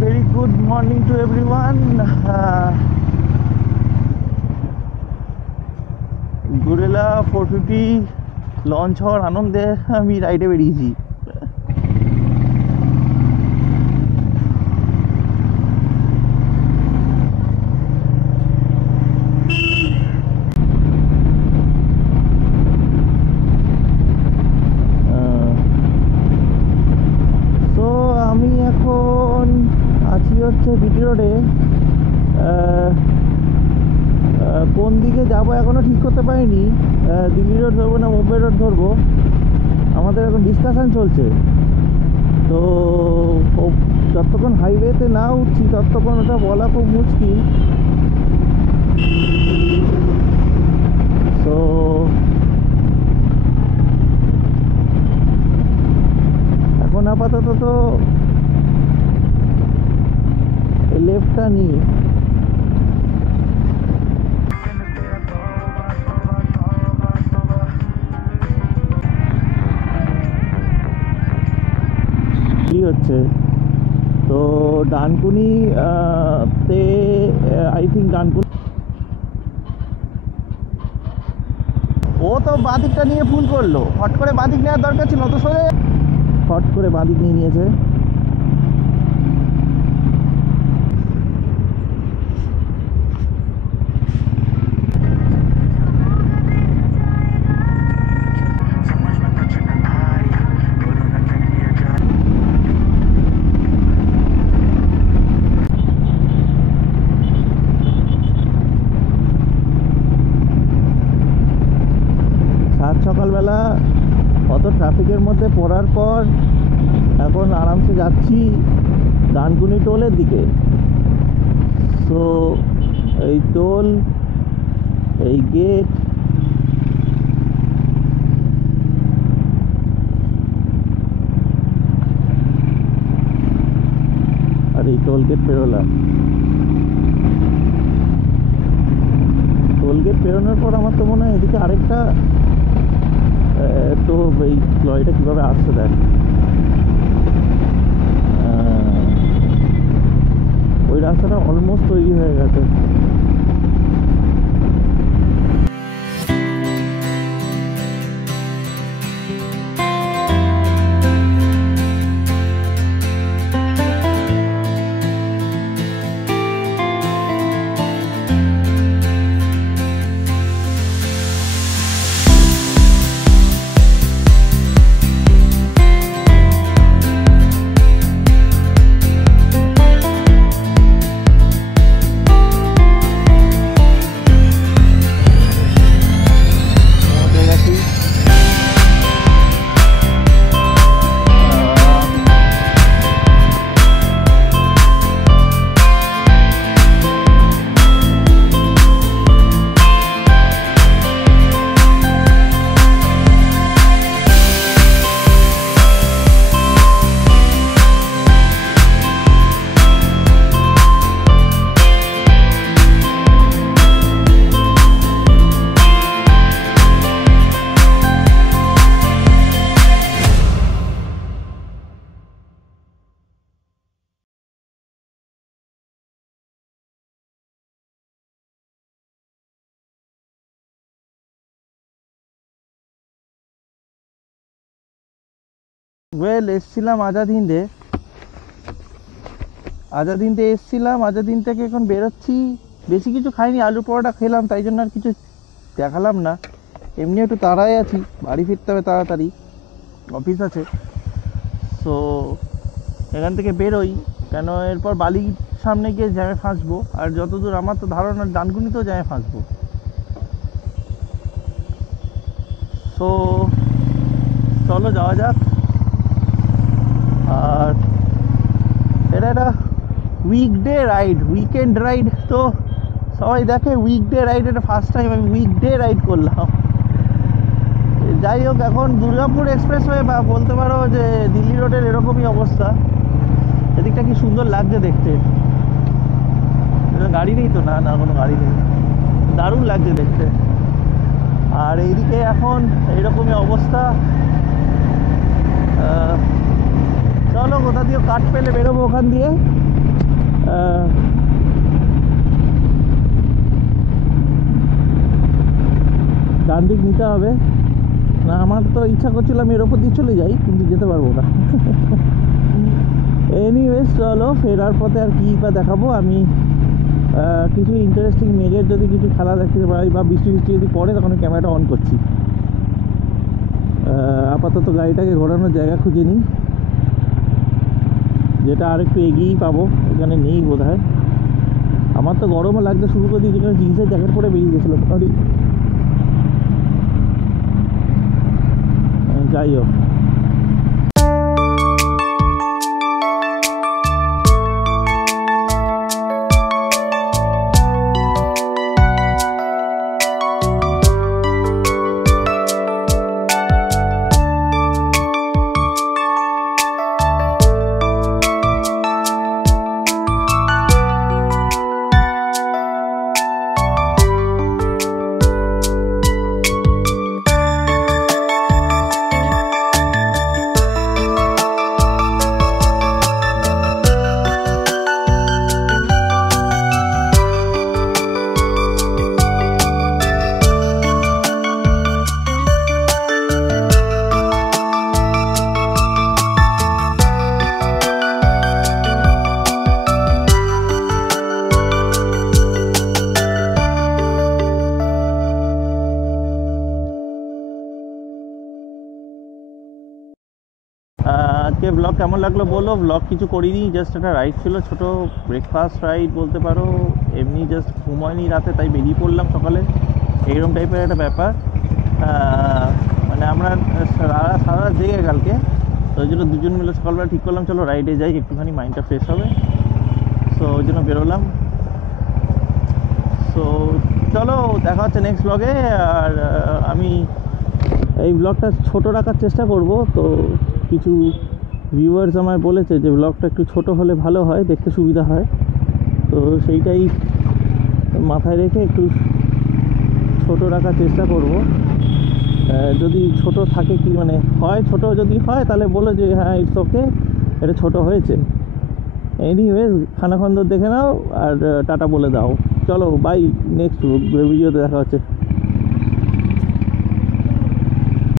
very good morning to everyone. Gorilla 450 launch হওয়ার আনন্দে আমি রাইডে বেরিয়েছি। আমি এখন আছি হচ্ছে বিটি রোডে। কোন দিকে যাব এখনো ঠিক করতে পারিনি, দিল্লি রোড ধরবো না মুম্বাই রোড ধরবো, আমাদের এখন ডিসকাশন চলছে। তো যতক্ষণ হাইওয়েতে না উঠছি ততক্ষণ ওটা বলা খুব মুশকিল। তো এখন আপাতত তো লেফটটা নিই। হচ্ছে তো ডানকুনি তে আই থিঙ্ক ডানকুনি ও তো বাঁদিকটা নিয়ে ভুল করলো, ফট করে বাঁদিক নেওয়ার দরকার ছিল, তো সোজা ফট করে বাঁদিক নিয়ে নিয়েছে। সকালবেলা অত ট্রাফিকের মধ্যে পড়ার পর এখন আরামসে যাচ্ছি ডানকুনি টোলের দিকে। তো এই টোল, এই গেট, আর এই টোল গেট পেরোলাম। টোল গেট পেরোনোর পর আমার তো মনে হয় এদিকে আরেকটা, তো এই লরিটা কীভাবে আসছে দেখ, ওই রাস্তাটা অলমোস্ট তৈরি হয়ে গেছে। ওয়েল, এসছিলাম আজাদিন্দে, এসছিলাম আজাদিন থেকে এখন বেরোচ্ছি। বেশি কিছু খাইনি, আলু পরোটা খেলাম, তাই জন্য আর কিছু দেখালাম না। এমনি একটু তাড়ায় আছি, বাড়ি ফিরতে হবে তাড়াতাড়ি, অফিস আছে। সো এখান থেকে বেরোই, কেন এরপর বালির সামনে গিয়ে জ্যামে ফাঁসবো। আর যতদূর আমার তো ধারণা ডানকুনিতেও জ্যামে ফাঁসবো। সো চলো যাওয়া যাক। আর এটা একটা উইকডে রাইড, উইকেন্ড রাইড তো সবাই দেখে, উইকডে রাইড, এটা ফার্স্ট টাইম আমি উইকডে রাইড করলাম। যাই হোক, এখন দুর্গাপুর এক্সপ্রেসওয়ে বা বলতে পারো যে দিল্লি রোডের এরকমই অবস্থা। এদিকটা কি সুন্দর লাগছে দেখতে, গাড়ি নেই তো, না না কোনো গাড়ি নেই, দারুণ লাগছে দেখতে। আর এইদিকে এখন এইরকমই অবস্থা। চলো কোথা দিয়ে কাট পেলে বেরোবো ওখান দিয়ে। ডান দিক নিতে হবে না। আমার তো ইচ্ছা করছিল আমি এর ওপর দিয়ে চলে যাই, কিন্তু যেতে পারবো না। এনিওয়েজ চলো, ফেরার পথে আর কী বা দেখাবো। আমি কিছু ইন্টারেস্টিং মেঘের যদি কিছু খেলা দেখতে পারি বা বৃষ্টি বৃষ্টি যদি পড়ে, তখন ক্যামেরাটা অন করছি। আপাতত গাড়িটাকে ঘোরানোর জায়গা খুঁজে নিই, যেটা আর একটু এগিয়েই পাবো, এখানে নেই বোধ হয়। আমার তো গরমও লাগতে শুরু করে দিয়েছে, কারণ জিন্সের জ্যাকেট পরে বেরিয়ে গেছিলাম। যাই হোক, আজকে ব্লগ কেমন লাগলো বলো। ব্লগ কিছু করিনি, জাস্ট একটা রাইড ছিল, ছোটো ব্রেকফাস্ট রাইড বলতে পারো। এমনি জাস্ট ঘুমায়নি রাতে, তাই বেরিয়ে পড়লাম সকালে, এইরকম টাইপের একটা ব্যাপার। মানে আমরা সারা রাত জেগে কালকে, তো ওই জন্য দুজন মিলে সকালবেলা ঠিক করলাম চলো রাইডে যাই, একটুখানি মাইন্ডটা ফ্রেশ হবে। সো ওই জন্য বেরোলাম। সো চলো, দেখা হচ্ছে নেক্সট ব্লগে। আর আমি এই ব্লগটা ছোট রাখার চেষ্টা করব। তো কিছু ভিউয়ার্স আমায় বলেছে যে ব্লগটা একটু ছোট হলে ভালো হয়, দেখতে সুবিধা হয়। তো সেইটাই মাথায় রেখে একটু ছোট রাখার চেষ্টা করব। যদি ছোট থাকে, কি মানে হয়, ছোট যদি হয় তাহলে বলো যে হ্যাঁ ইটস ওকে, এটা ছোট হয়েছে। এনিওয়েজ, খানাখন্দর দেখে নাও আর টাটা বলে দাও। চলো বাই, নেক্সট ভিডিওতে দেখা হচ্ছে।